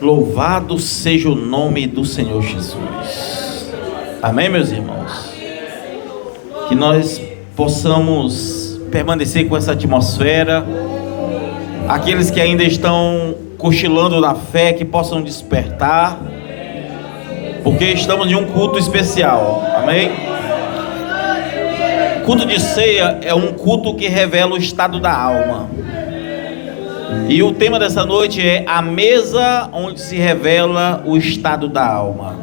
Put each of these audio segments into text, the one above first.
Louvado seja o nome do Senhor Jesus. Amém, meus irmãos? Que nós possamos permanecer com essa atmosfera. Aqueles que ainda estão cochilando na fé, que possam despertar, porque estamos em um culto especial. Amém? O culto de ceia é um culto que revela o estado da alma. E o tema dessa noite é a mesa onde se revela o estado da alma.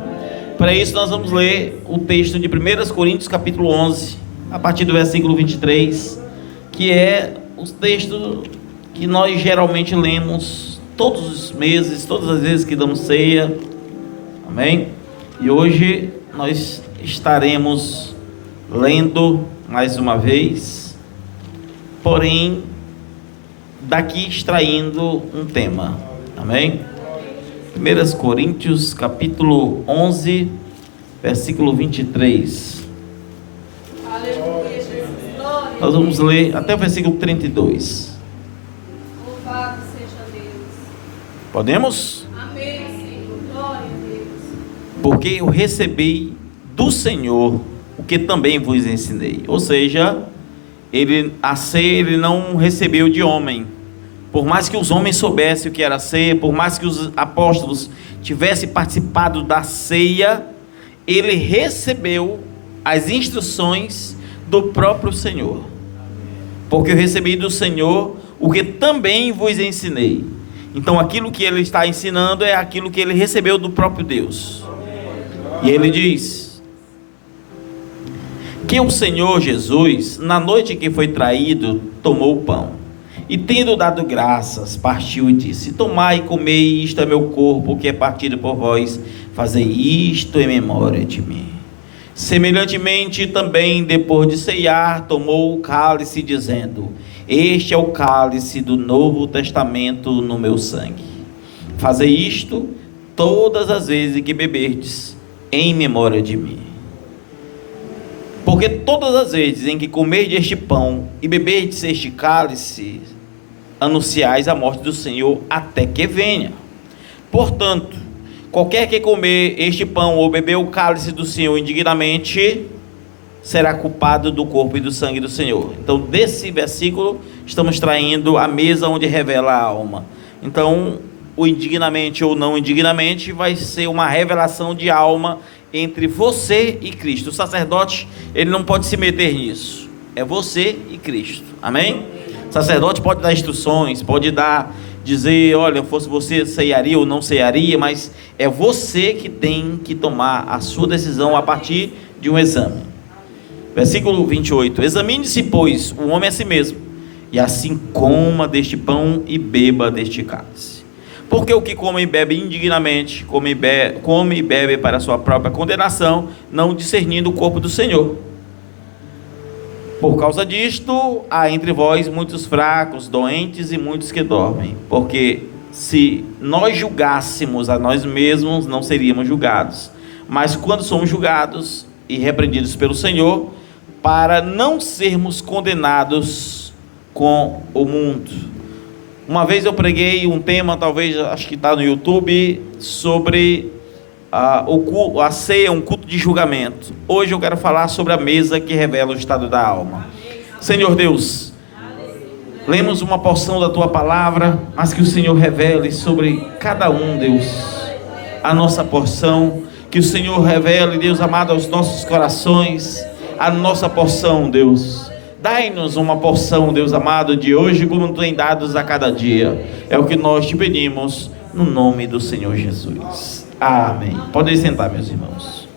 Para isso nós vamos ler o texto de 1 Coríntios capítulo 11, a partir do versículo 23, que é o texto que nós geralmente lemos todos os meses, todas as vezes que damos ceia. Amém? E hoje nós estaremos lendo mais uma vez, porém daqui extraindo um tema. Amém? 1 Coríntios capítulo 11, versículo 23. Aleluia, Jesus. Glória. Nós vamos ler até o versículo 32. Louvado seja Deus. Podemos? Amém, Senhor. Glória a Deus. Porque eu recebi do Senhor o que também vos ensinei. Ou seja, a ceia ele não recebeu de homem. Por mais que os homens soubessem o que era ceia, por mais que os apóstolos tivessem participado da ceia, ele recebeu as instruções do próprio Senhor. Porque eu recebi do Senhor o que também vos ensinei. Então aquilo que ele está ensinando é aquilo que ele recebeu do próprio Deus. E ele diz que o Senhor Jesus, na noite que foi traído, tomou o pão e, tendo dado graças, partiu e disse: tomai e comei, isto é meu corpo que é partido por vós, fazei isto em memória de mim. Semelhantemente também, depois de ceiar, tomou o cálice, dizendo: este é o cálice do Novo Testamento no meu sangue. Fazei isto todas as vezes que beberdes, em memória de mim. Porque todas as vezes em que comerdes este pão e beberdes este cálice, anunciais a morte do Senhor até que venha. Portanto, qualquer que comer este pão ou beber o cálice do Senhor indignamente, será culpado do corpo e do sangue do Senhor. Então, desse versículo, estamos traindo a mesa onde revela a alma. Então, o indignamente ou não indignamente vai ser uma revelação de alma entre você e Cristo. O sacerdote, ele não pode se meter nisso. É você e Cristo. Amém? O sacerdote pode dar instruções, pode dizer, olha, fosse você, ceiaria ou não ceiaria, mas é você que tem que tomar a sua decisão a partir de um exame. Versículo 28. Examine-se, pois, o homem a si mesmo, e assim coma deste pão e beba deste cálice. Porque o que come e bebe indignamente, come e bebe para a sua própria condenação, não discernindo o corpo do Senhor. Por causa disto, há entre vós muitos fracos, doentes e muitos que dormem. Porque se nós julgássemos a nós mesmos, não seríamos julgados. Mas quando somos julgados e repreendidos pelo Senhor, para não sermos condenados com o mundo. Uma vez eu preguei um tema, talvez, acho que está no YouTube, sobre a ceia, um culto de julgamento. Hoje eu quero falar sobre a mesa que revela o estado da alma. Senhor Deus, lemos uma porção da Tua palavra, mas que o Senhor revele sobre cada um, Deus, a nossa porção. Que o Senhor revele, Deus amado, aos nossos corações a nossa porção, Deus. Dai-nos uma porção, Deus amado, de hoje, como Tu tem dados a cada dia. É o que nós te pedimos, no nome do Senhor Jesus. Amém. Podem sentar, meus irmãos.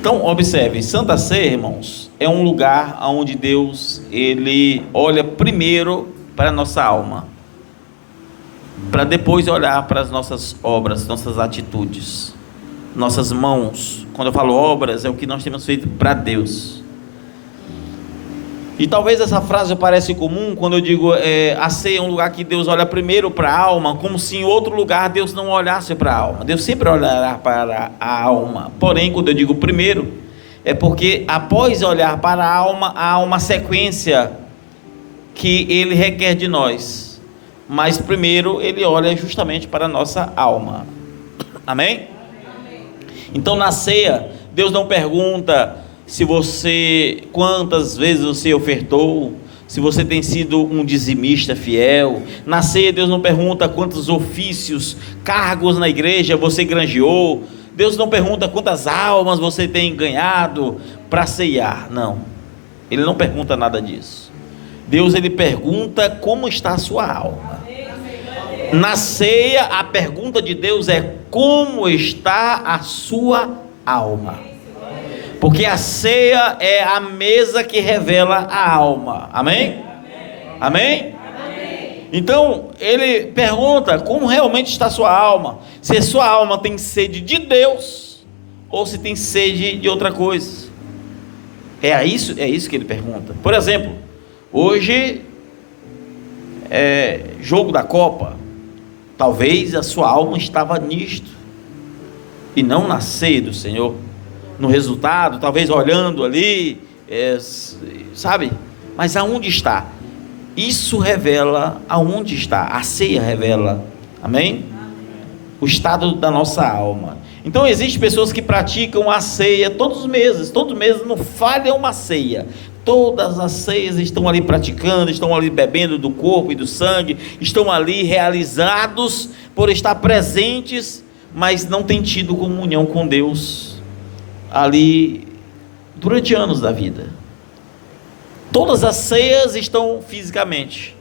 Então, observe, Santa Ceia, irmãos, é um lugar onde Deus, Ele olha primeiro para a nossa alma, para depois olhar para as nossas obras, nossas atitudes, nossas mãos. Quando eu falo obras, é o que nós temos feito para Deus. E talvez essa frase pareça comum quando eu digo a ceia é um lugar que Deus olha primeiro para a alma, como se em outro lugar Deus não olhasse para a alma. Deus sempre olhará para a alma. Porém, quando eu digo primeiro, é porque após olhar para a alma, há uma sequência que Ele requer de nós. mas primeiro ele olha justamente para a nossa alma. Amém? Então na ceia, Deus não pergunta quantas vezes você ofertou, se você tem sido um dizimista fiel. Na ceia, Deus não pergunta quantos ofícios, cargos na igreja você granjeou. Deus não pergunta quantas almas você tem ganhado para ceiar. Não, Ele não pergunta nada disso. Deus, Ele pergunta como está a sua alma. Na ceia, a pergunta de Deus é: como está a sua alma? Porque a ceia é a mesa que revela a alma. Amém? Amém? Então, ele pergunta como realmente está a sua alma. Se a sua alma tem sede de Deus, ou se tem sede de outra coisa. É isso que ele pergunta. Por exemplo, hoje é jogo da Copa. Talvez a sua alma estava nisto, e não na ceia do Senhor. No resultado, talvez olhando ali, sabe? Mas aonde está? Isso revela aonde está. A ceia revela, amém? O estado da nossa alma. Então existem pessoas que praticam a ceia todos os meses não falha uma ceia. Todas as ceias estão ali praticando, estão ali bebendo do corpo e do sangue, estão ali realizados por estar presentes, mas não têm tido comunhão com Deus ali durante anos da vida. Todas as ceias estão fisicamente,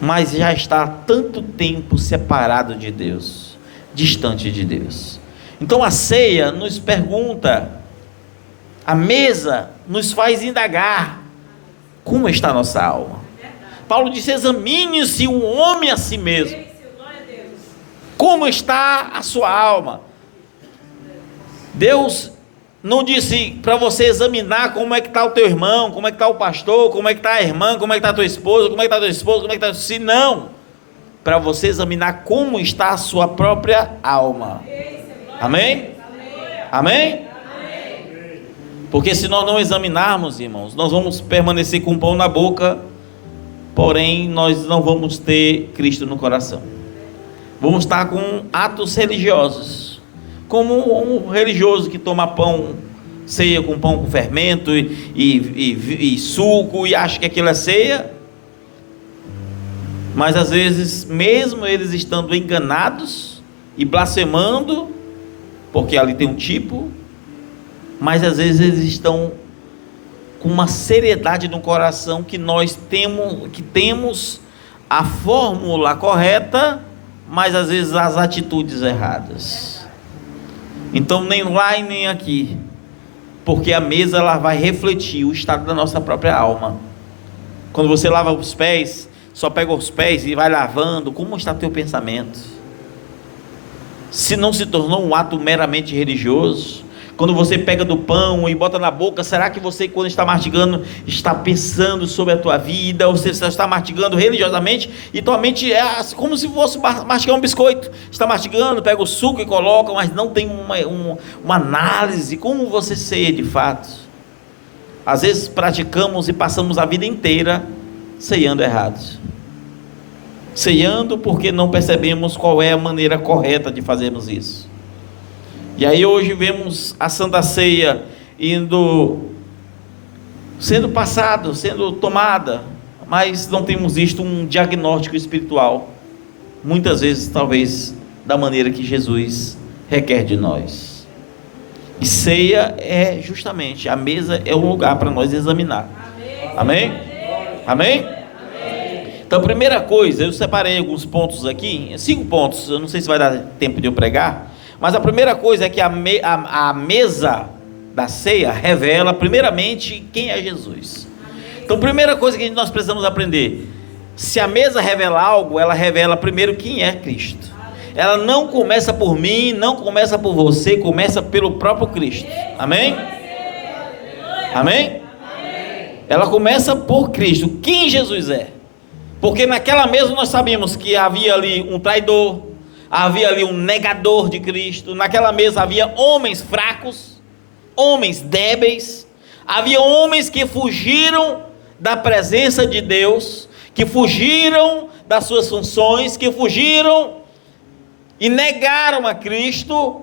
mas já está há tanto tempo separado de Deus, distante de Deus. Então a ceia nos pergunta, a mesa nos faz indagar como está a nossa alma. Paulo disse: examine-se um homem a si mesmo. Como está a sua alma? Deus não disse para você examinar como é que está o teu irmão, como é que está o pastor, como é que está a irmã, como é que está a tua esposa, como é que está teu esposo, como é que está o... Não, para você examinar como está a sua própria alma. Amém? Amém? Porque se nós não examinarmos, irmãos, nós vamos permanecer com pão na boca, porém nós não vamos ter Cristo no coração. Vamos estar com atos religiosos, como um religioso que toma pão, ceia com pão com fermento e suco, e acha que aquilo é ceia. Mas às vezes, mesmo eles estando enganados e blasfemando, porque ali tem um tipo, mas às vezes eles estão com uma seriedade no coração que temos a fórmula correta, mas às vezes as atitudes erradas. Então nem lá e nem aqui, porque a mesa ela vai refletir o estado da nossa própria alma. Quando você lava os pés, só pega os pés e vai lavando, como está teu pensamento? Se não se tornou um ato meramente religioso, quando você pega do pão e bota na boca, será que você, quando está mastigando, está pensando sobre a tua vida, ou você está mastigando religiosamente, e tua mente é como se fosse mastigar um biscoito, está mastigando, pega o suco e coloca, mas não tem uma análise, como você ceia de fato. Às vezes praticamos e passamos a vida inteira ceando errados, ceando porque não percebemos qual é a maneira correta de fazermos isso. E aí hoje vemos a Santa Ceia sendo passado, sendo tomada, mas não temos visto um diagnóstico espiritual, muitas vezes talvez da maneira que Jesus requer de nós. E ceia é justamente, a mesa é um lugar para nós examinar. Amém? Amém? Então a primeira coisa, eu separei alguns pontos aqui, 5 pontos, eu não sei se vai dar tempo de eu pregar, mas a primeira coisa é que a mesa da ceia revela primeiramente quem é Jesus. Então a primeira coisa que nós precisamos aprender, se a mesa revela algo, ela revela primeiro quem é Cristo. Ela não começa por mim, não começa por você, começa pelo próprio Cristo. Amém? Amém? Ela começa por Cristo, quem Jesus é. Porque naquela mesa nós sabíamos que havia ali um traidor, havia ali um negador de Cristo. Naquela mesa havia homens fracos, homens débeis, havia homens que fugiram da presença de Deus, que fugiram das suas funções, que fugiram e negaram a Cristo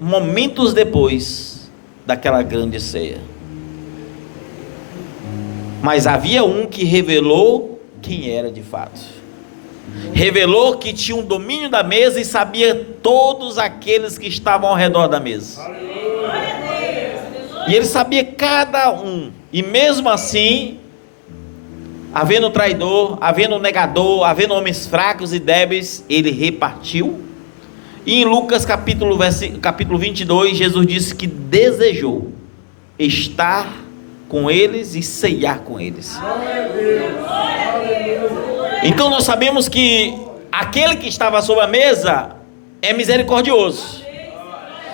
momentos depois daquela grande ceia. Mas havia um que revelou quem era de fato. Revelou que tinha um domínio da mesa e sabia todos aqueles que estavam ao redor da mesa. E ele sabia cada um. E mesmo assim, havendo traidor, havendo negador, havendo homens fracos e débeis, ele repartiu. E em Lucas capítulo 22, Jesus disse que desejou estar com eles e ceiar com eles. Então nós sabemos que aquele que estava sobre a mesa é misericordioso.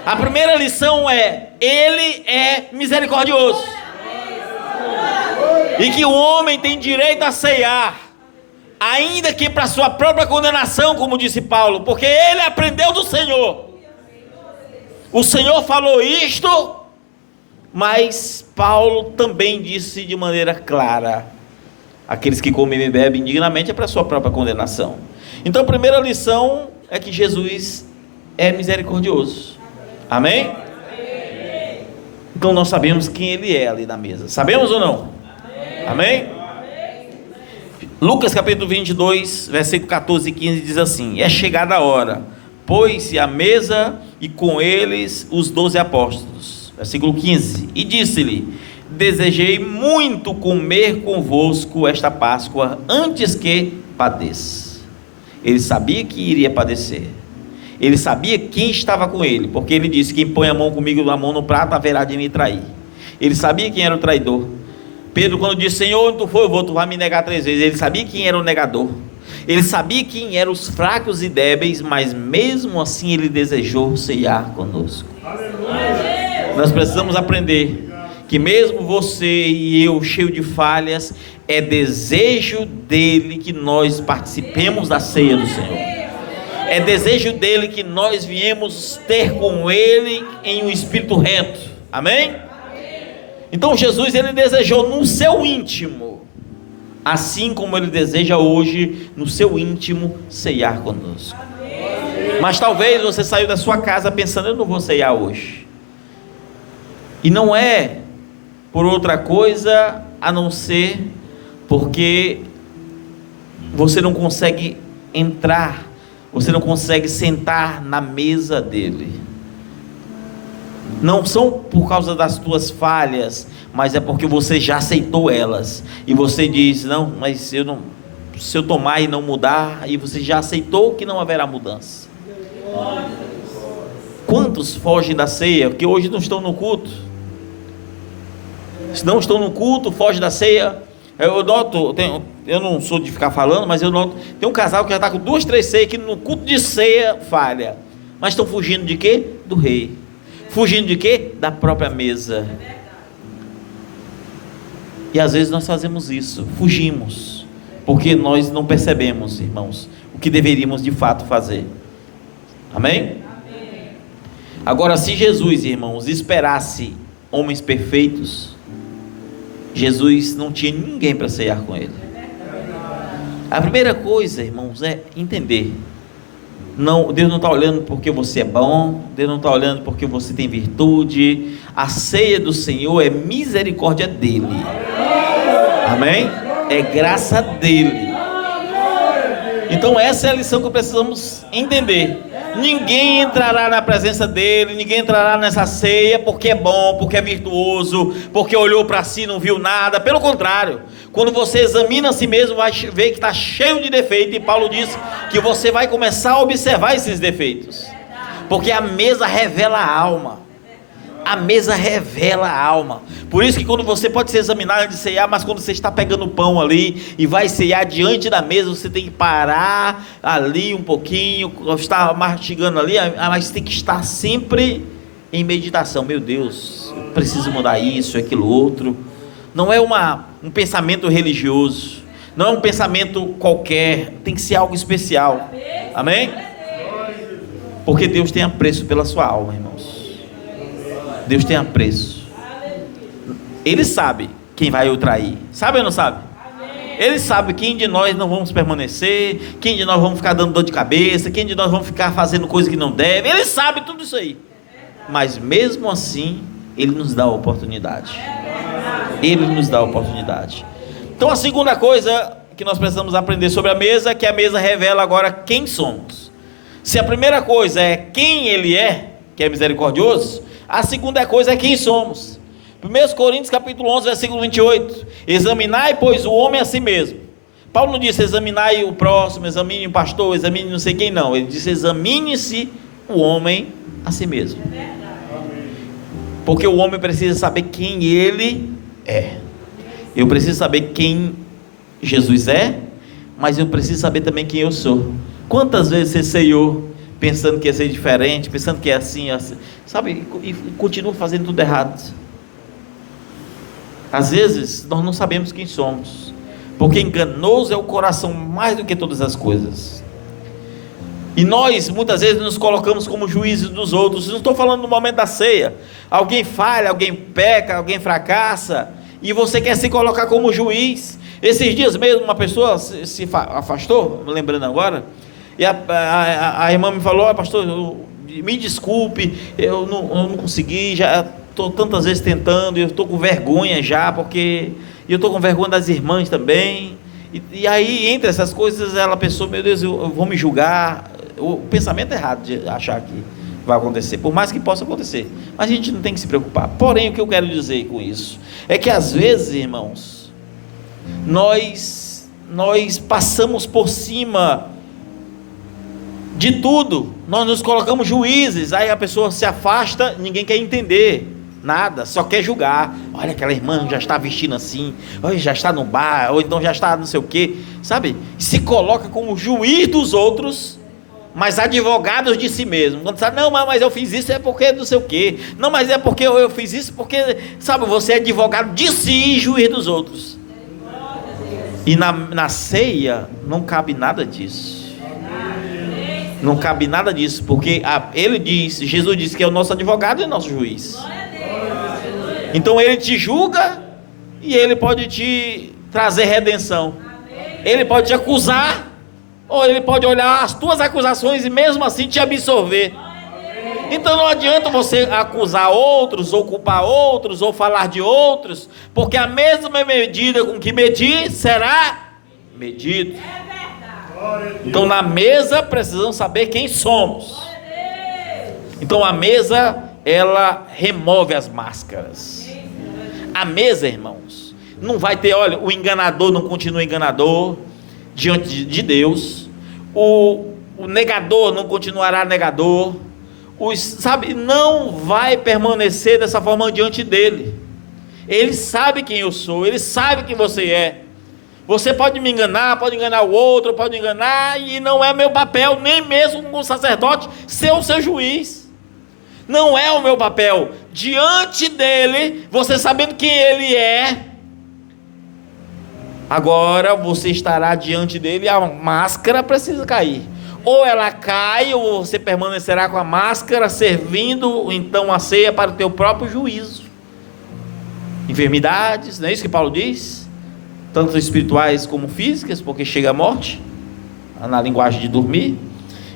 A primeira lição é: ele é misericordioso. E que o homem tem direito a ceiar, ainda que para sua própria condenação, como disse Paulo, porque ele aprendeu do Senhor. O Senhor falou isto, mas Paulo também disse de maneira clara: aqueles que comem e bebem indignamente é para sua própria condenação. Então a primeira lição é que Jesus é misericordioso. Amém? Então nós sabemos quem ele é ali na mesa. Sabemos ou não? Amém? Lucas capítulo 22, versículo 14 e 15 diz assim: é chegada a hora, pôs-se à mesa e com eles os 12 apóstolos. Versículo 15: e disse-lhe: desejei muito comer convosco esta Páscoa antes que padeça. Ele sabia que iria padecer. Ele sabia quem estava com ele, porque ele disse: quem põe a mão comigo, a mão no prato, haverá de me trair. Ele sabia quem era o traidor. Pedro, quando disse: Senhor, onde tu for, eu vou, tu vai me negar 3 vezes. Ele sabia quem era o negador. Ele sabia quem eram os fracos e débeis, mas mesmo assim ele desejou ceiar conosco. Aleluia. Nós precisamos aprender que mesmo você e eu, cheio de falhas, é desejo dele que nós participemos da ceia do Senhor. É desejo dele que nós viemos ter com ele em um espírito reto. Amém? Então Jesus, ele desejou no seu íntimo, assim como ele deseja hoje no seu íntimo ceiar conosco. Mas talvez você saiu da sua casa pensando: eu não vou ceiar hoje. E não é por outra coisa a não ser porque você não consegue entrar, você não consegue sentar na mesa dele. Não são por causa das tuas falhas, mas é porque você já aceitou elas. E você diz: não, mas se eu tomar e não mudar, e você já aceitou que não haverá mudança. Quantos fogem da ceia, que hoje não estão no culto? Se não estão no culto, fogem da ceia. Eu noto, eu não sou de ficar falando, mas eu noto, tem um casal que já está com 2, 3 ceias, que no culto de ceia falha. Mas estão fugindo de quê? Do rei. Fugindo de quê? Da própria mesa. E às vezes nós fazemos isso, fugimos, porque nós não percebemos, irmãos, o que deveríamos de fato fazer. Amém? Agora, se Jesus, irmãos, esperasse homens perfeitos, Jesus não tinha ninguém para ceiar com ele. A primeira coisa, irmãos, é entender: não, Deus não está olhando porque você é bom, Deus não está olhando porque você tem virtude. A ceia do Senhor é misericórdia dele. Amém? É graça dele. Então essa é a lição que precisamos entender. Ninguém entrará na presença dele, ninguém entrará nessa ceia porque é bom, porque é virtuoso, porque olhou para si e não viu nada. Pelo contrário, quando você examina a si mesmo, vai ver que está cheio de defeitos. E Paulo diz que você vai começar a observar esses defeitos, porque a mesa revela a alma. A mesa revela a alma. Por isso que quando você pode se examinar antes de ceiar, mas quando você está pegando o pão ali e vai ceiar diante da mesa, você tem que parar ali um pouquinho, estar mastigando ali, mas tem que estar sempre em meditação. Meu Deus, eu preciso mudar isso, aquilo outro. Não é um pensamento religioso, não é um pensamento qualquer, tem que ser algo especial. Amém? Porque Deus tem apreço pela sua alma, irmãos. Deus tem apreço. Ele sabe quem vai o trair. Sabe ou não sabe? Ele sabe quem de nós não vamos permanecer, quem de nós vamos ficar dando dor de cabeça, quem de nós vamos ficar fazendo coisa que não deve. Ele sabe tudo isso aí. Mas mesmo assim, Ele nos dá a oportunidade. Ele nos dá a oportunidade. Então a segunda coisa que nós precisamos aprender sobre a mesa é que a mesa revela agora quem somos. Se a primeira coisa é quem Ele é, que é misericordioso, a segunda coisa é quem somos. 1 Coríntios capítulo 11, versículo 28. Examinai, pois, o homem a si mesmo. Paulo não disse examinai o próximo, examine o pastor, examine não sei quem, não. Ele disse examine-se o homem a si mesmo. Porque o homem precisa saber quem ele é. Eu preciso saber quem Jesus é, mas eu preciso saber também quem eu sou. Quantas vezes você ceiou pensando que ia ser diferente, pensando que é assim, assim, sabe, e continua fazendo tudo errado. Às vezes nós não sabemos quem somos, porque enganoso é o coração mais do que todas as coisas. E nós muitas vezes nos colocamos como juízes dos outros. Não estou falando no momento da ceia. Alguém falha, alguém peca, alguém fracassa, e você quer se colocar como juiz. Esses dias mesmo uma pessoa se afastou, me lembrando agora, e a irmã me falou: pastor, me desculpe, eu não consegui, já estou tantas vezes tentando, eu estou com vergonha já, porque eu estou com vergonha das irmãs também. E aí, entre essas coisas, ela pensou: meu Deus, eu vou me julgar. O pensamento errado de achar que vai acontecer, por mais que possa acontecer, mas a gente não tem que se preocupar. Porém, o que eu quero dizer com isso é que às vezes, irmãos, nós passamos por cima de tudo, nós nos colocamos juízes, aí a pessoa se afasta, ninguém quer entender nada, só quer julgar. Olha, aquela irmã já está vestindo assim, ou já está no bar, ou então já está não sei o que, sabe? Se coloca como juiz dos outros, mas advogados de si mesmo. Quando sabe, não, mas eu fiz isso é porque não sei o que, não, mas é porque eu fiz isso porque, sabe, você é advogado de si e juiz dos outros. E na ceia não cabe nada disso. Não cabe nada disso, porque Jesus disse que é o nosso advogado e o nosso juiz. Então ele te julga e ele pode te trazer redenção. Ele pode te acusar, ou ele pode olhar as tuas acusações e mesmo assim te absorver. Então não adianta você acusar outros, ou culpar outros, ou falar de outros, porque a mesma medida com que medir será medido. Então na mesa precisamos saber quem somos. Então a mesa, ela remove as máscaras. A mesa, irmãos, não vai ter, olha, o enganador não continua enganador diante de Deus, o negador não continuará negador, sabe, não vai permanecer dessa forma diante dele. Ele sabe quem eu sou, ele sabe quem você é. Você pode me enganar, pode enganar o outro, pode enganar, e não é meu papel, nem mesmo como sacerdote, ser o seu juiz. Não é o meu papel. Diante dele, você sabendo quem ele é, agora você estará diante dele, a máscara precisa cair. Ou ela cai, ou você permanecerá com a máscara, servindo então a ceia para o teu próprio juízo. Enfermidades, não é isso que Paulo diz? Tanto espirituais como físicas, porque chega a morte, na linguagem de dormir.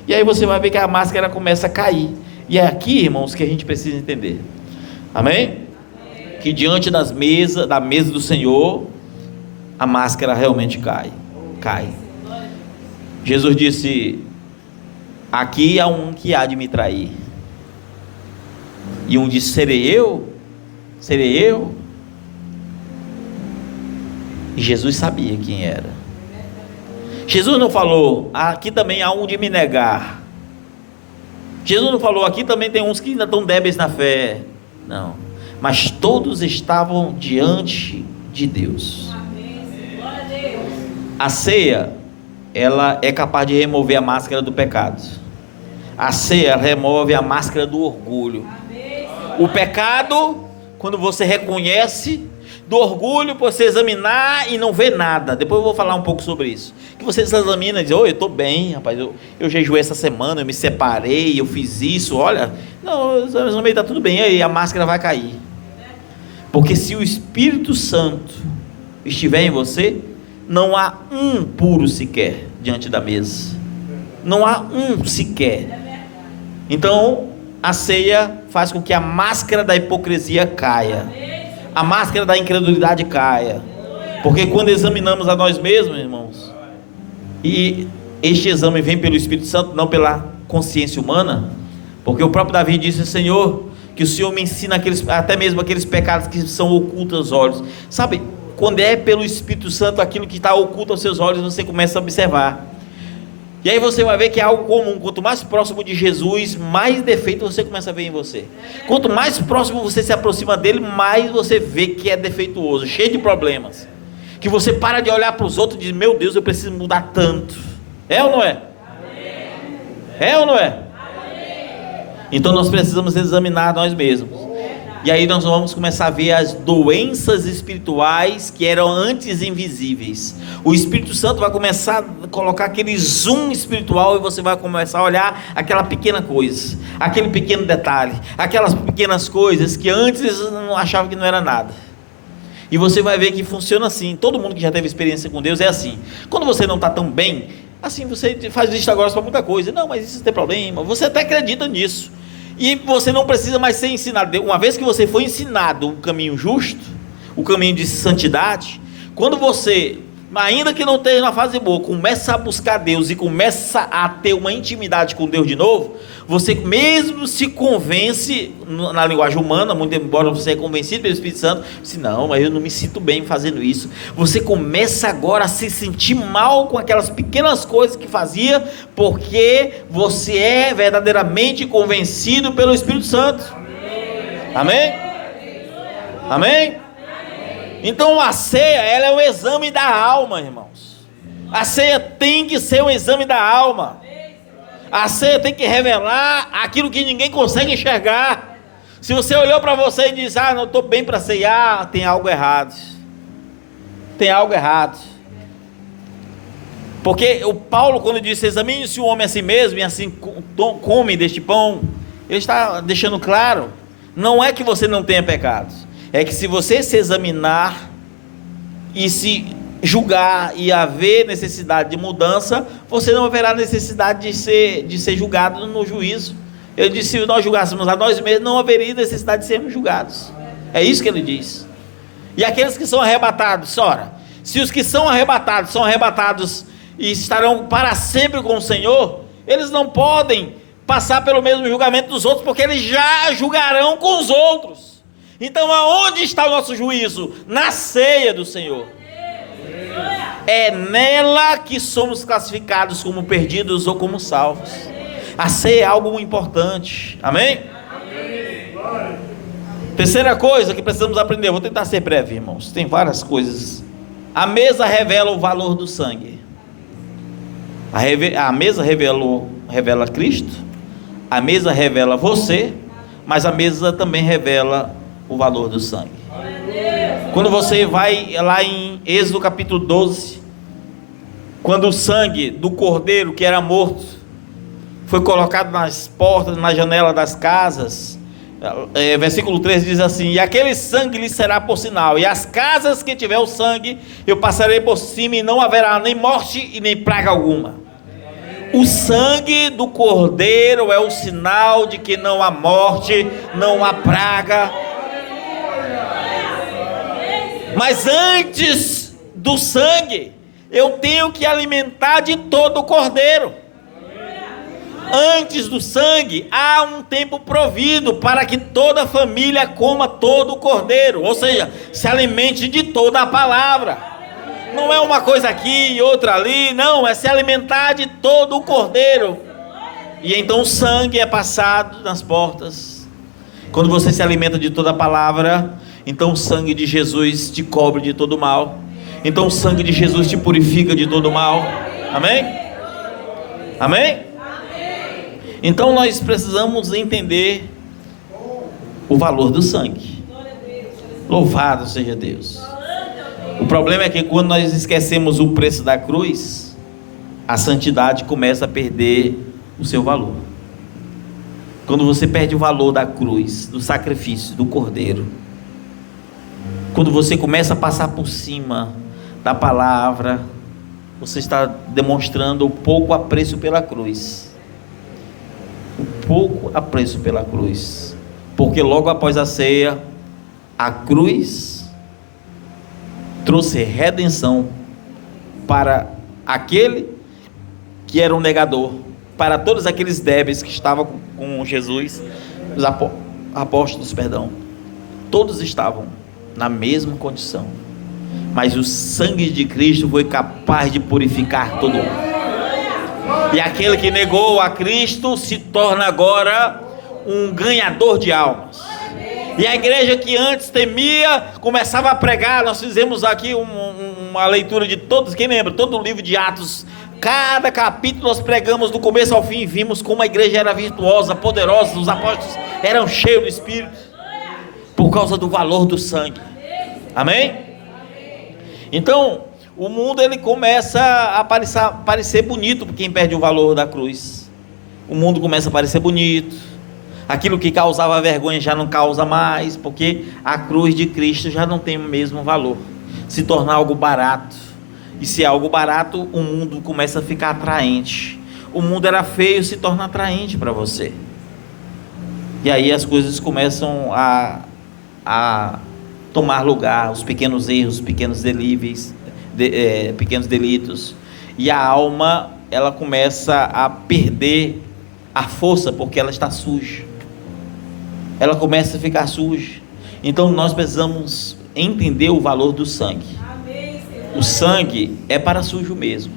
E aí você vai ver que a máscara começa a cair. E é aqui, irmãos, que a gente precisa entender. Amém? Que diante da mesa do Senhor, a máscara realmente cai. Jesus disse: aqui há um que há de me trair. E um disse: serei eu? E Jesus sabia quem era. Jesus não falou: aqui também há um de me negar. Jesus não falou: aqui também tem uns que ainda estão débeis na fé. Não, mas todos estavam diante de Deus. A ceia, ela é capaz de remover a máscara do pecado. A ceia remove a máscara do orgulho. O pecado, quando você reconhece, do orgulho, por você examinar e não ver nada. Depois eu vou falar um pouco sobre isso. Que você se examina e diz: eu estou bem, rapaz, eu jejuei essa semana, eu me separei, eu fiz isso, olha, não, eu examinei, está tudo bem, aí a máscara vai cair. Porque se o Espírito Santo estiver em você, não há um puro sequer diante da mesa. Não há um sequer. Então, a ceia faz com que a máscara da hipocrisia caia, a máscara da incredulidade caia. Porque quando examinamos a nós mesmos, irmãos, e este exame vem pelo Espírito Santo, não pela consciência humana, porque o próprio Davi disse: Senhor, que o Senhor me ensina até mesmo aqueles pecados que são ocultos aos olhos. Sabe, quando é pelo Espírito Santo, aquilo que está oculto aos seus olhos, você começa a observar. E aí você vai ver que é algo comum. Quanto mais próximo de Jesus, mais defeito você começa a ver em você. Quanto mais próximo você se aproxima dele, mais você vê que é defeituoso, cheio de problemas. Que você para de olhar para os outros e diz: meu Deus, eu preciso mudar tanto. É ou não é? É ou não é? Então nós precisamos examinar nós mesmos. E aí nós vamos começar a ver as doenças espirituais que eram antes invisíveis. O Espírito Santo vai começar a colocar aquele zoom espiritual, e você vai começar a olhar aquela pequena coisa, aquele pequeno detalhe, aquelas pequenas coisas que antes não achava que não era nada. E você vai ver que funciona assim. Todo mundo que já teve experiência com Deus é assim. Quando você não está tão bem, assim, você faz vista grossa para muita coisa. Não, mas isso tem problema. Você até acredita nisso. E você não precisa mais ser ensinado. Uma vez que você foi ensinado o caminho justo, o caminho de santidade, quando você, ainda que não esteja na fase boa, começa a buscar Deus e começa a ter uma intimidade com Deus de novo, você mesmo se convence, na linguagem humana, muito embora você seja convencido pelo Espírito Santo, se não, mas eu não me sinto bem fazendo isso. Você começa agora a se sentir mal com aquelas pequenas coisas que fazia, porque você é verdadeiramente convencido pelo Espírito Santo. Amém? Amém? Então a ceia, ela é um exame da alma, irmãos. A ceia tem que ser um exame da alma. A ceia tem que revelar aquilo que ninguém consegue enxergar. Se você olhou para você e disse: não estou bem para ceiar, tem algo errado. Tem algo errado. Porque o Paulo, quando disse: examine-se o homem a si mesmo e assim come deste pão, ele está deixando claro, não é que você não tenha pecados, é que se você se examinar e se julgar e haver necessidade de mudança, você não haverá necessidade de ser julgado no juízo. Ele disse: se nós julgássemos a nós mesmos, não haveria necessidade de sermos julgados. É isso que ele diz. E aqueles que são arrebatados, ora, se os que são arrebatados e estarão para sempre com o Senhor, eles não podem passar pelo mesmo julgamento dos outros, porque eles já julgarão com os outros. Então aonde está o nosso juízo? Na ceia do Senhor. É nela que somos classificados como perdidos ou como salvos. A ceia é algo muito importante. Amém? Terceira coisa que precisamos aprender, vou tentar ser breve, irmãos, tem várias coisas. A mesa revela o valor do sangue. A mesa revela Cristo. A mesa revela você, mas a mesa também revela o valor do sangue. Quando você vai lá em Êxodo capítulo 12, quando o sangue do cordeiro que era morto foi colocado nas portas, na janela das casas, versículo 13 diz assim: e aquele sangue lhe será por sinal, e as casas que tiver o sangue eu passarei por cima, e não haverá nem morte e nem praga alguma. O sangue do cordeiro é o sinal de que não há morte, não há praga. Mas antes do sangue, eu tenho que alimentar de todo o cordeiro. Antes do sangue, há um tempo provido para que toda a família coma todo o cordeiro, ou seja, se alimente de toda a palavra. Não é uma coisa aqui e outra ali, não, é se alimentar de todo o cordeiro. E então o sangue é passado nas portas. Quando você se alimenta de toda a palavra, então o sangue de Jesus te cobre de todo mal. Então o sangue de Jesus te purifica de todo mal. Amém? Amém? Então nós precisamos entender o valor do sangue. Louvado seja Deus. O problema é que quando nós esquecemos o preço da cruz, a santidade começa a perder o seu valor. Quando você perde o valor da cruz, do sacrifício, do cordeiro, quando você começa a passar por cima da palavra, você está demonstrando o pouco apreço pela cruz. O pouco apreço pela cruz. Porque logo após a ceia, a cruz trouxe redenção para aquele que era um negador, para todos aqueles débeis que estavam com Jesus, os apóstolos, todos estavam na mesma condição, mas o sangue de Cristo foi capaz de purificar todo mundo, e aquele que negou a Cristo se torna agora um ganhador de almas. E a igreja que antes temia, começava a pregar. Nós fizemos aqui uma leitura de todos, quem lembra? Todo o livro de Atos, cada capítulo nós pregamos do começo ao fim, e vimos como a igreja era virtuosa, poderosa, os apóstolos eram cheios do Espírito, por causa do valor do sangue. Amém? Então, o mundo ele começa a parecer bonito para quem perde o valor da cruz. O mundo começa a parecer bonito. Aquilo que causava vergonha já não causa mais, porque a cruz de Cristo já não tem o mesmo valor. Se torna algo barato. E se é algo barato, o mundo começa a ficar atraente. O mundo era feio, se torna atraente para você. E aí as coisas começam a tomar lugar, os pequenos erros, os pequenos pequenos delitos. E a alma, ela começa a perder a força, porque ela está suja. Ela começa a ficar suja. Então nós precisamos entender o valor do sangue. O sangue é para sujo mesmo,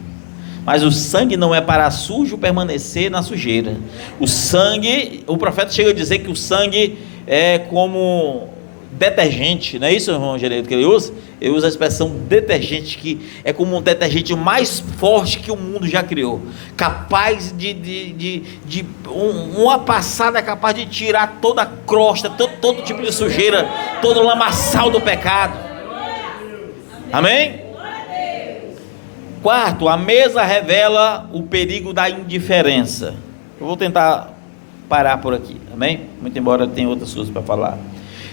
mas o sangue não é para sujo permanecer na sujeira. O sangue, o profeta chega a dizer que o sangue é como detergente, não é isso, irmão Gereiro, que ele usa? Ele usa a expressão detergente, que é como um detergente mais forte que o mundo já criou, capaz uma passada é capaz de tirar toda a crosta, todo tipo de sujeira, todo o lamaçal do pecado. Amém? Quarto, a mesa revela o perigo da indiferença. Eu vou tentar parar por aqui, amém? Muito embora tenha outras coisas para falar.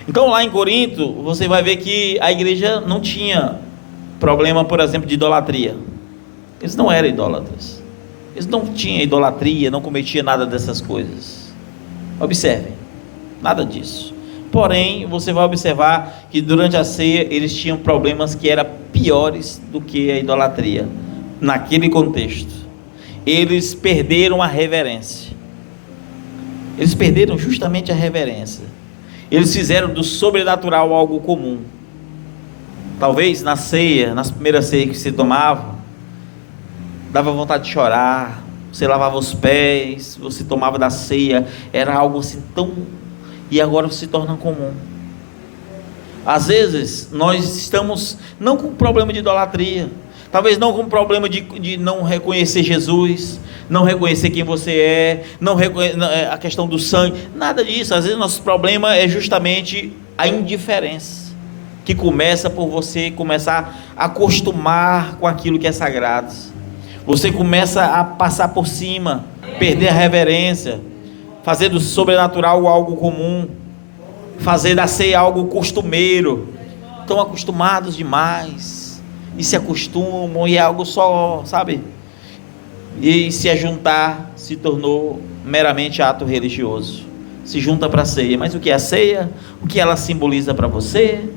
Então lá em Corinto, você vai ver que a igreja não tinha problema, por exemplo, de idolatria. Eles não eram idólatras. Eles não tinham idolatria, não cometiam nada dessas coisas. Observem, nada disso. Porém, você vai observar que durante a ceia, eles tinham problemas que eram piores do que a idolatria. Naquele contexto, eles perderam a reverência. Eles perderam justamente a reverência. Eles fizeram do sobrenatural algo comum. Talvez na ceia, nas primeiras ceias que se tomava, dava vontade de chorar. Você lavava os pés, você tomava da ceia, era algo assim tão... E agora se torna comum. Às vezes nós estamos não com problema de idolatria, talvez não com problema de não reconhecer Jesus, não reconhecer quem você é, a questão do sangue, nada disso. Às vezes nosso problema é justamente a indiferença, que começa por você começar a acostumar com aquilo que é sagrado. Você começa a passar por cima, perder a reverência, fazer do sobrenatural algo comum, fazer da ceia algo costumeiro. Estão acostumados demais, e se acostumam, e é algo só, sabe? E se ajuntar se tornou meramente ato religioso. Se junta para a ceia, mas o que é a ceia? O que ela simboliza para você?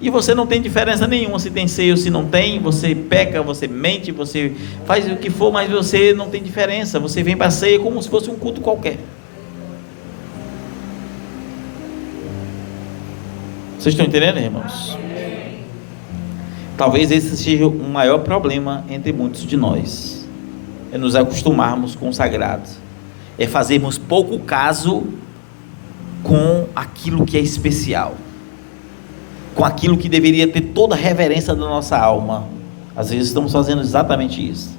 E você não tem diferença nenhuma se tem ceia ou se não tem. Você peca, você mente, você faz o que for, mas você não tem diferença. Você vem para a ceia como se fosse um culto qualquer. Vocês estão entendendo, irmãos? Talvez esse seja o maior problema entre muitos de nós. É nos acostumarmos com o sagrado. É fazermos pouco caso com aquilo que é especial, com aquilo que deveria ter toda a reverência da nossa alma. Às vezes estamos fazendo exatamente isso.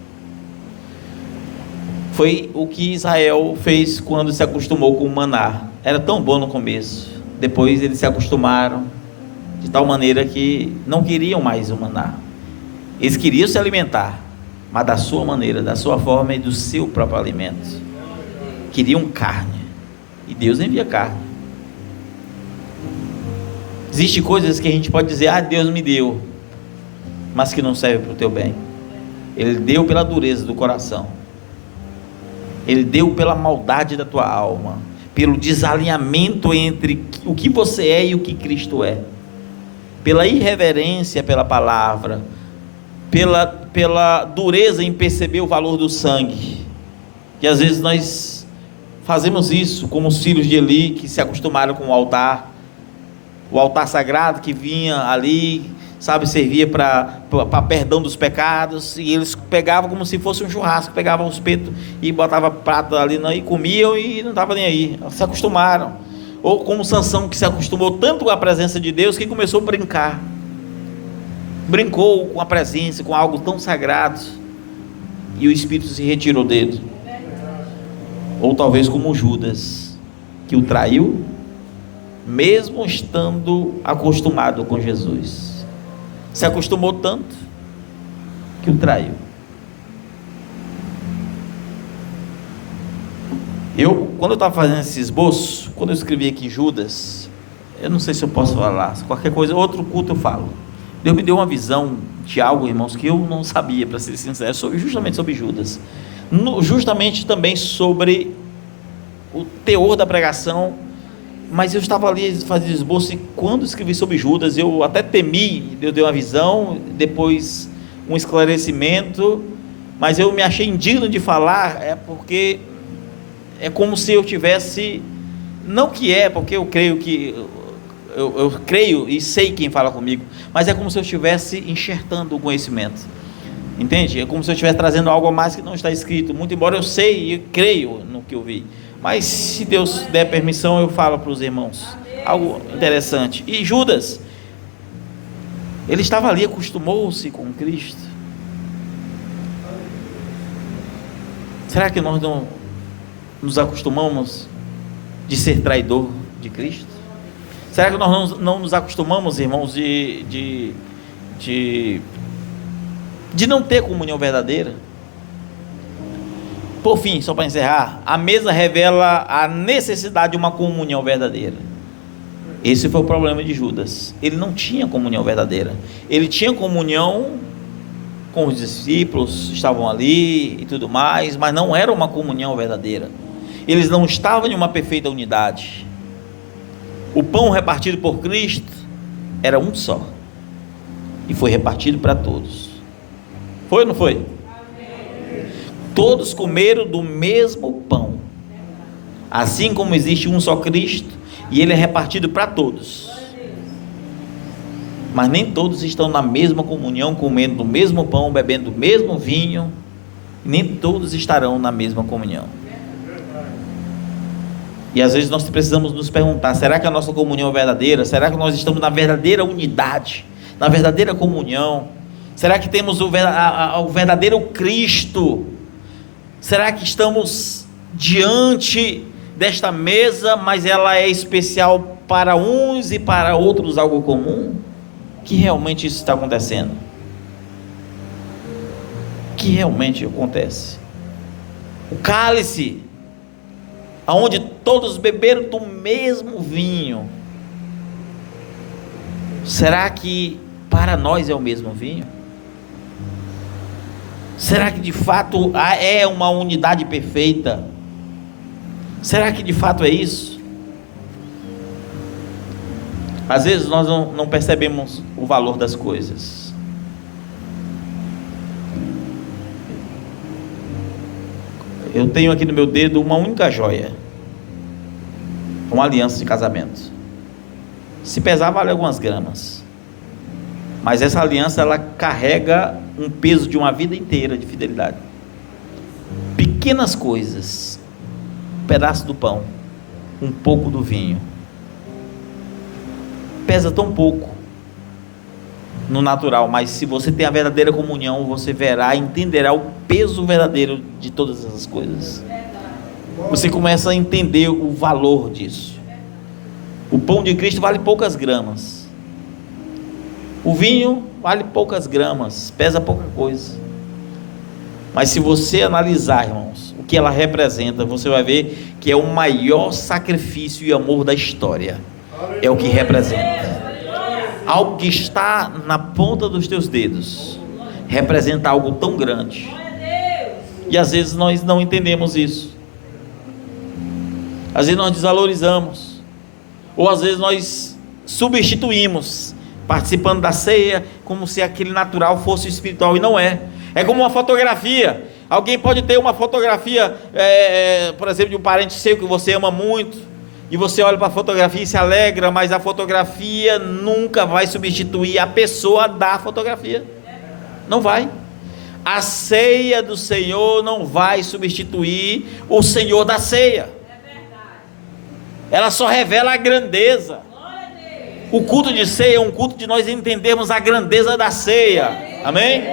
Foi o que Israel fez quando se acostumou com o maná. Era tão bom no começo, depois eles se acostumaram de tal maneira que não queriam mais o maná. Eles queriam se alimentar, mas da sua maneira, da sua forma e do seu próprio alimento. Queriam carne, e Deus envia carne. Existem coisas que a gente pode dizer, Deus me deu, mas que não serve para o teu bem. Ele deu pela dureza do coração. Ele deu pela maldade da tua alma, pelo desalinhamento entre o que você é e o que Cristo é, pela irreverência pela palavra, pela dureza em perceber o valor do sangue. E às vezes nós fazemos isso, como os filhos de Eli, que se acostumaram com o altar sagrado que vinha ali, sabe, servia para perdão dos pecados, e eles pegavam como se fosse um churrasco, pegavam os petos e botavam prato ali, e comiam e não estava nem aí, se acostumaram. Ou como Sansão, que se acostumou tanto com a presença de Deus, que começou a brincar, brincou com a presença, com algo tão sagrado, e o Espírito se retirou dele. Ou talvez como Judas, que o traiu, mesmo estando acostumado com Jesus, se acostumou tanto que o traiu. Quando eu estava fazendo esse esboço, quando eu escrevi aqui Judas, eu não sei se eu posso falar, qualquer coisa, outro culto eu falo. Deus me deu uma visão de algo, irmãos, que eu não sabia, para ser sincero, justamente sobre Judas, justamente também sobre o teor da pregação. Mas eu estava ali fazendo esboço, e quando escrevi sobre Judas, eu até temi. Deus deu uma visão, depois um esclarecimento, mas eu me achei indigno de falar, porque é como se eu tivesse, não que é, porque eu creio que, eu creio e sei quem fala comigo, mas é como se eu estivesse enxertando o conhecimento, entende? É como se eu estivesse trazendo algo a mais que não está escrito, muito embora eu sei e creio no que eu vi. Mas se Deus der permissão, eu falo para os irmãos algo interessante. E Judas, ele estava ali, acostumou-se com Cristo. Será que nós não nos acostumamos de ser traidor de Cristo? Será que nós não nos acostumamos, irmãos, de não ter comunhão verdadeira? Por fim, só para encerrar, a mesa revela a necessidade de uma comunhão verdadeira. Esse foi o problema de Judas. Ele não tinha comunhão verdadeira. Ele tinha comunhão com os discípulos, estavam ali e tudo mais, mas não era uma comunhão verdadeira. Eles não estavam em uma perfeita unidade. O pão repartido por Cristo era um só, e foi repartido para todos. Foi ou não foi? Todos comeram do mesmo pão, assim como existe um só Cristo, e ele é repartido para todos, mas nem todos estão na mesma comunhão, comendo do mesmo pão, bebendo do mesmo vinho, nem todos estarão na mesma comunhão. E às vezes nós precisamos nos perguntar, será que a nossa comunhão é verdadeira? Será que nós estamos na verdadeira unidade, na verdadeira comunhão? Será que temos o verdadeiro Cristo? Será que estamos diante desta mesa, mas ela é especial para uns e para outros algo comum? Que realmente isso está acontecendo? Que realmente acontece? O cálice, aonde todos beberam do mesmo vinho, será que para nós é o mesmo vinho? Será que de fato é uma unidade perfeita? Será que de fato é isso? Às vezes nós não percebemos o valor das coisas. Eu tenho aqui no meu dedo uma única joia, uma aliança de casamento. Se pesar, vale algumas gramas, mas essa aliança, ela carrega um peso de uma vida inteira de fidelidade. Pequenas coisas, um pedaço do pão, um pouco do vinho, pesa tão pouco no natural, mas se você tem a verdadeira comunhão, você verá e entenderá o peso verdadeiro de todas essas coisas. Você começa a entender o valor disso. O pão de Cristo vale poucas gramas, o vinho vale poucas gramas, pesa pouca coisa, mas se você analisar, irmãos, o que ela representa, você vai ver que é o maior sacrifício e amor da história. É o que representa. Algo que está na ponta dos teus dedos representa algo tão grande. E às vezes nós não entendemos isso. Às vezes nós desvalorizamos. Ou às vezes nós substituímos, participando da ceia, como se aquele natural fosse espiritual, e não é. É como uma fotografia. Alguém pode ter uma fotografia, por exemplo, de um parente seu que você ama muito, e você olha para a fotografia e se alegra, mas a fotografia nunca vai substituir a pessoa da fotografia. Não vai. A ceia do Senhor não vai substituir o Senhor da ceia. Ela só revela a grandeza. O culto de ceia é um culto de nós entendermos a grandeza da ceia. Amém?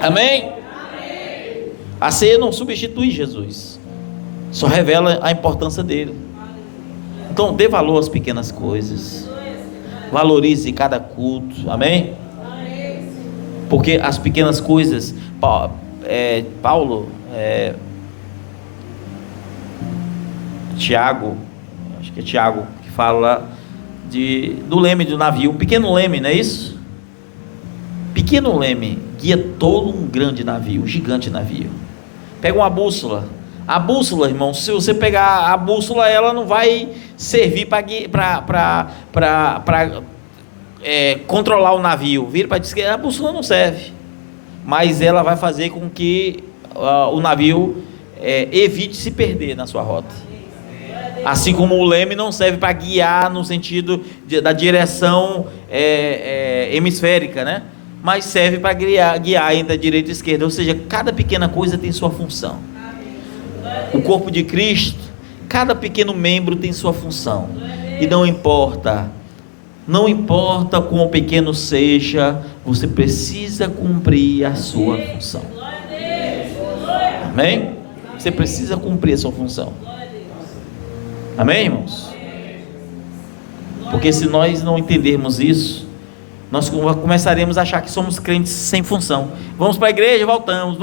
Amém? A ceia não substitui Jesus, só revela a importância dele. Então dê valor às pequenas coisas, valorize cada culto. Amém? Porque as pequenas coisas, Tiago, acho que é Tiago que fala do leme do navio, um pequeno leme, não é isso? Pequeno leme guia todo um grande navio, um gigante navio. Pega uma bússola. A bússola, irmão, se você pegar a bússola, ela não vai servir para controlar o navio. Vira para a esquerda, a bússola não serve, mas ela vai fazer com que o navio evite se perder na sua rota. Assim como o leme não serve para guiar no sentido da direção hemisférica, né? Mas serve para guiar entre a direita e a esquerda. Ou seja, cada pequena coisa tem sua função. O corpo de Cristo, cada pequeno membro tem sua função. E não importa quão pequeno seja, você precisa cumprir a sua função. Amém? Você precisa cumprir a sua função. Amém, irmãos? Porque se nós não entendermos isso, nós começaremos a achar que somos crentes sem função. Vamos para a igreja, voltamos,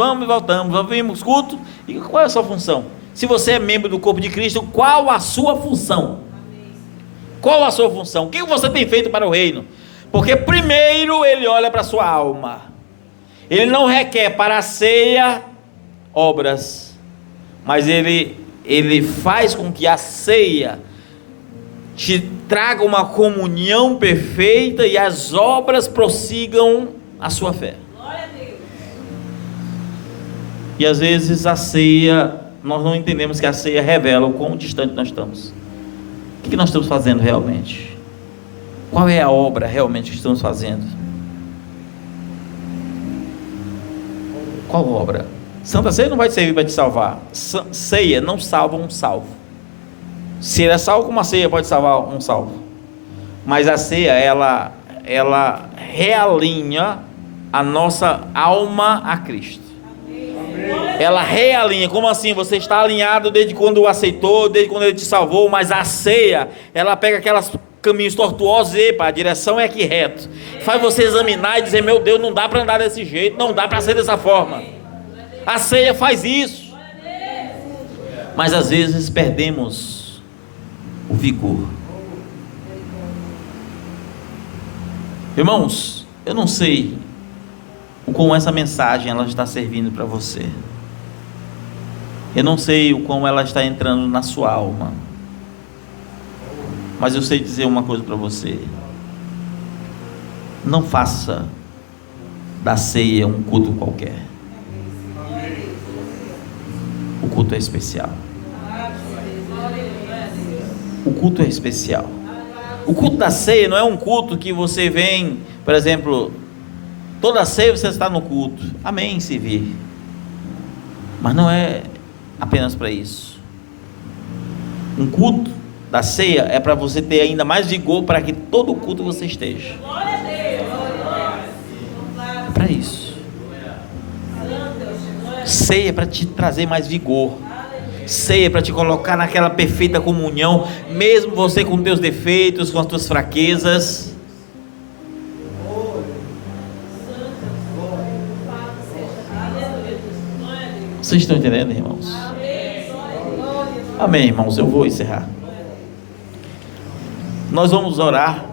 vimos culto. E qual é a sua função? Se você é membro do corpo de Cristo, qual a sua função? Qual a sua função? O que você tem feito para o reino? Porque primeiro ele olha para a sua alma. Ele não requer para a ceia obras, mas ele faz com que a ceia te traga uma comunhão perfeita e as obras prossigam a sua fé. E às vezes a ceia, nós não entendemos que a ceia revela o quão distante nós estamos. O que nós estamos fazendo realmente? Qual é a obra realmente que estamos fazendo? Qual obra? Santa Ceia não vai servir para te salvar. Ceia não salva um salvo. Se ele é salvo, como a ceia pode salvar um salvo? Mas a ceia, ela realinha a nossa alma a Cristo. Ela realinha. Como assim? Você está alinhado desde quando o aceitou, desde quando ele te salvou, mas a ceia, ela pega aqueles caminhos tortuosos e a direção é aqui reto. Faz você examinar e dizer, meu Deus, não dá para andar desse jeito, não dá para ser dessa forma. A ceia faz isso. Mas às vezes perdemos o vigor. Irmãos, eu não sei o quão essa mensagem ela está servindo para você. Eu não sei o quão ela está entrando na sua alma. Mas eu sei dizer uma coisa para você. Não faça da ceia um culto qualquer. O culto é especial. O culto é especial. O culto da ceia não é um culto que você vem, por exemplo, toda ceia você está no culto. Amém, se vir. Mas não é apenas para isso. Um culto da ceia é para você ter ainda mais vigor para que todo o culto você esteja. É para isso. Ceia é para te trazer mais vigor. Ceia para te colocar naquela perfeita comunhão, mesmo você com teus defeitos, com as tuas fraquezas. Vocês estão entendendo, irmãos? Amém, irmãos. Eu vou encerrar. Nós vamos orar.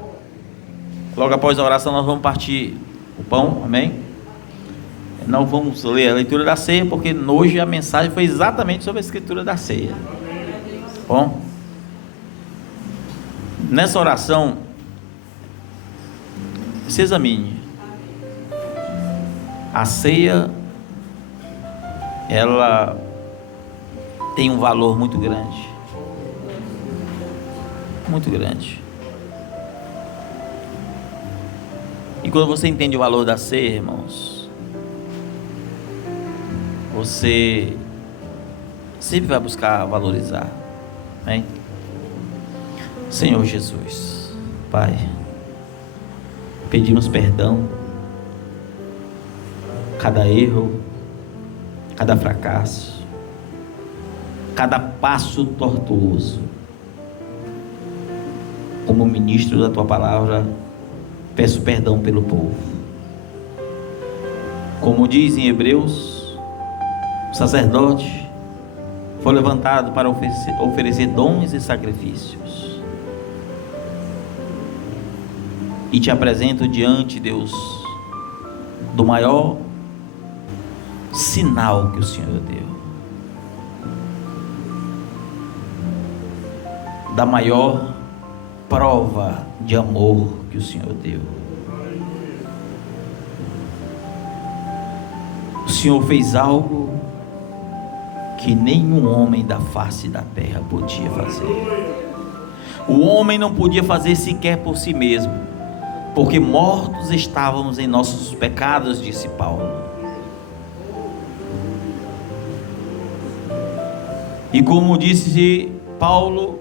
Logo após a oração nós vamos partir o pão, amém? Não vamos ler a leitura da ceia, porque hoje a mensagem foi exatamente sobre a escritura da ceia. Bom, nessa oração, se examine. A ceia, ela tem um valor muito grande. Muito grande. E quando você entende o valor da ceia, irmãos, você sempre vai buscar valorizar. Amém? Senhor Jesus, Pai, pedimos perdão, cada erro, cada fracasso, cada passo tortuoso. Como ministro da Tua palavra, peço perdão pelo povo. Como diz em Hebreus, o sacerdote foi levantado para oferecer dons e sacrifícios. E te apresento diante, Deus, do maior sinal que o Senhor deu, da maior prova de amor que o Senhor deu. O Senhor fez algo que nenhum homem da face da terra podia fazer. O homem não podia fazer sequer por si mesmo, porque mortos estávamos em nossos pecados, disse Paulo. E como disse Paulo,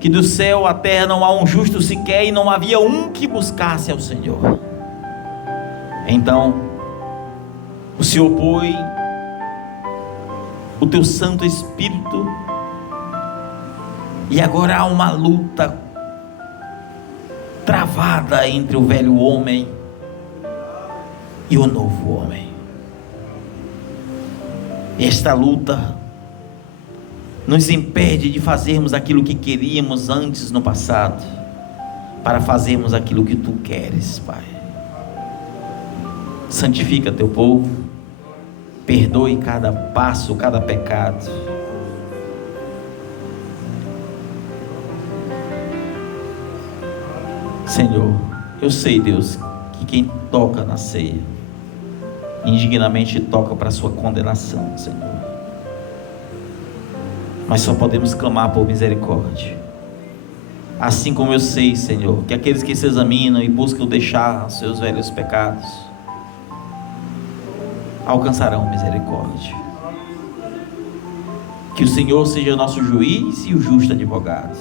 que do céu à terra não há um justo sequer, e não havia um que buscasse ao Senhor. Então o Senhor põe o teu Santo Espírito, e agora há uma luta travada entre o velho homem e o novo homem. Esta luta nos impede de fazermos aquilo que queríamos antes no passado, para fazermos aquilo que Tu queres, Pai. Santifica Teu povo, perdoe cada passo, cada pecado. Senhor, eu sei, Deus, que quem toca na ceia, indignamente toca para a sua condenação, Senhor. Mas só podemos clamar por misericórdia. Assim como eu sei, Senhor, que aqueles que se examinam e buscam deixar seus velhos pecados alcançarão misericórdia. Que o Senhor seja o nosso juiz e o justo advogado.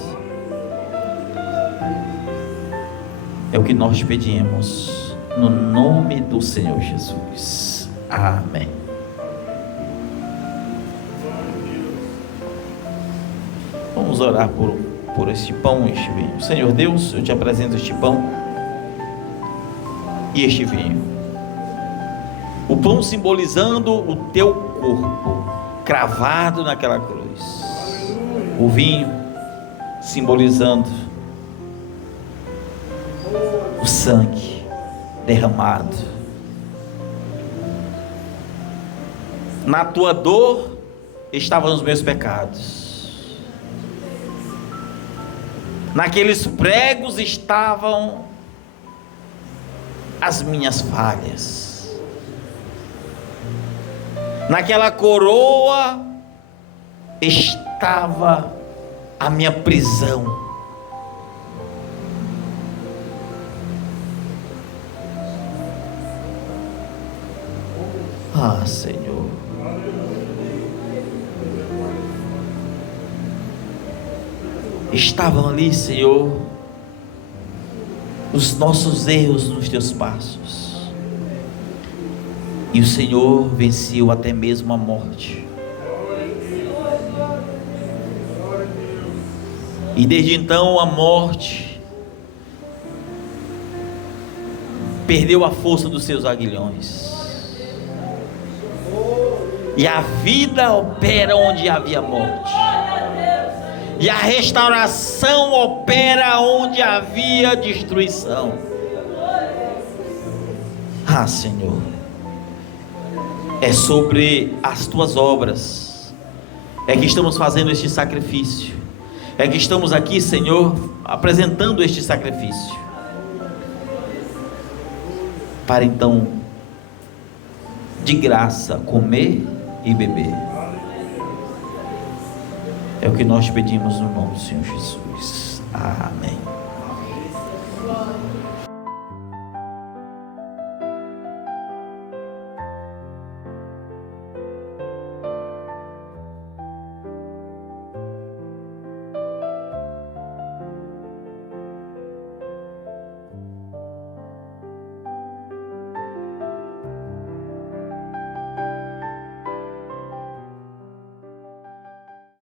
É o que nós te pedimos, no nome do Senhor Jesus. Amém. Vamos orar por este pão e este vinho. Senhor Deus, eu te apresento este pão e este vinho. O pão simbolizando o teu corpo cravado naquela cruz. O vinho simbolizando o sangue derramado. Na tua dor estavam os meus pecados. Naqueles pregos estavam as minhas falhas. Naquela coroa estava a minha prisão. Ah, Senhor. Estavam ali, Senhor, os nossos erros nos teus passos. E o Senhor venceu até mesmo a morte. E desde então a morte perdeu a força dos seus aguilhões. E a vida opera onde havia morte. E a restauração opera onde havia destruição. Ah, Senhor, é sobre as tuas obras, é que estamos fazendo este sacrifício, é que estamos aqui, Senhor, apresentando este sacrifício, para então, de graça, comer e beber. É o que nós pedimos no nome do Senhor Jesus. Amém.